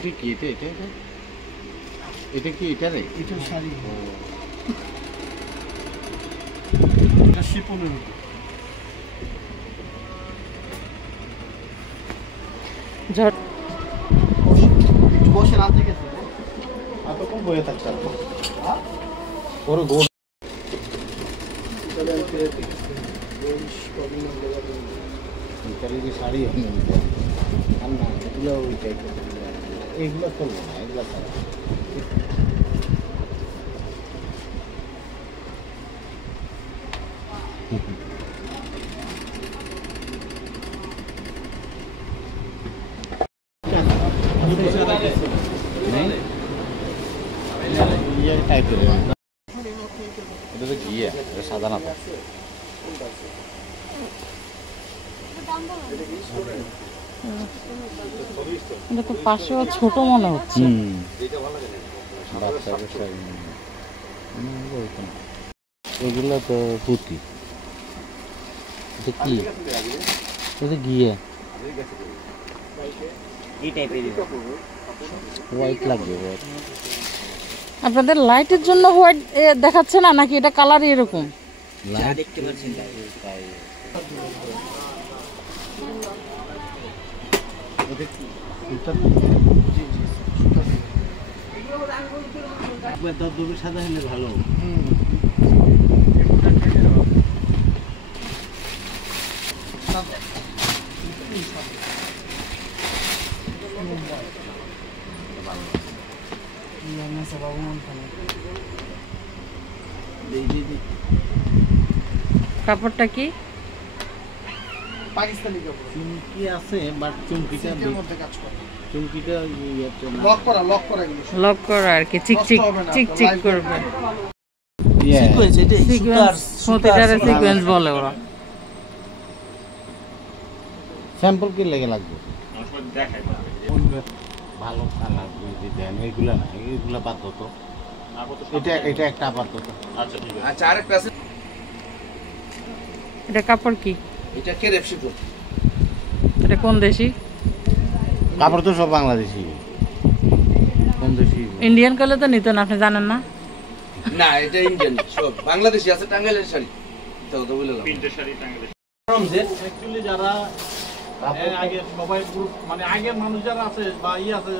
এটা কি এটা এটা এটা এটা কি এটা রে এটা শাড়ি এটা শিপনের ঝট বসে রাত থেকে আর তো কম বয়ে থাকতে পুরো গোল কি শাড়ি আর না এগুলো ওই টাইপের এইগুলো চলবে না এগুলো টাইপের এটা তো ঘিয়ে সাদা না তো এটা তো পাশেও ছোট মনে হচ্ছে। এগুলো তো পুঁতি এটা কি এটা গিয়ে হোয়াইট লাগবে আপনাদের লাইটের জন্য হোয়াইট দেখাচ্ছে না নাকি এটা কালার এরকম? লাইট দেখতে পাচ্ছেন সাদা হলে ভালো কাপড়টা কি পাকিস্তানি কাপড় চুমকি আছে বাট চুমকিটা চুমকিটা লক করা এগুলো লক করা আর কি চিকচিক চিকচিক করবে সিকোয়েন্স এটা সিকোয়েন্স মতিটারে সিকোয়েন্স বলে ওরা। স্যাম্পল কি লেগে লাগবে ভালো কালার বুঝতে দেন এইগুলা না এইগুলা বাদ হতো এটা এটা একটা আপাতত আচ্ছা ঠিক আছে আচ্ছা আরেকটা আছে এটা কাপড় কি এটা কেরেপ শিপন এটা কোন দেশি কাপড় তো সব বাংলাদেশি কোন দেশি ইন্ডিয়ান করলে তো নিতেন আপনি জানেন না? না এটা ইন্ডিয়ান সব বাংলাদেশি আছে টাঙ্গাইলের শাড়ি তাও তো বলে প্রিন্টের শাড়ি টাঙ্গাইলে অ্যাকচুয়ালি যারা আগে মোবাইল গ্রুপ মানে আগের মানুষ যারা আছে বা আছে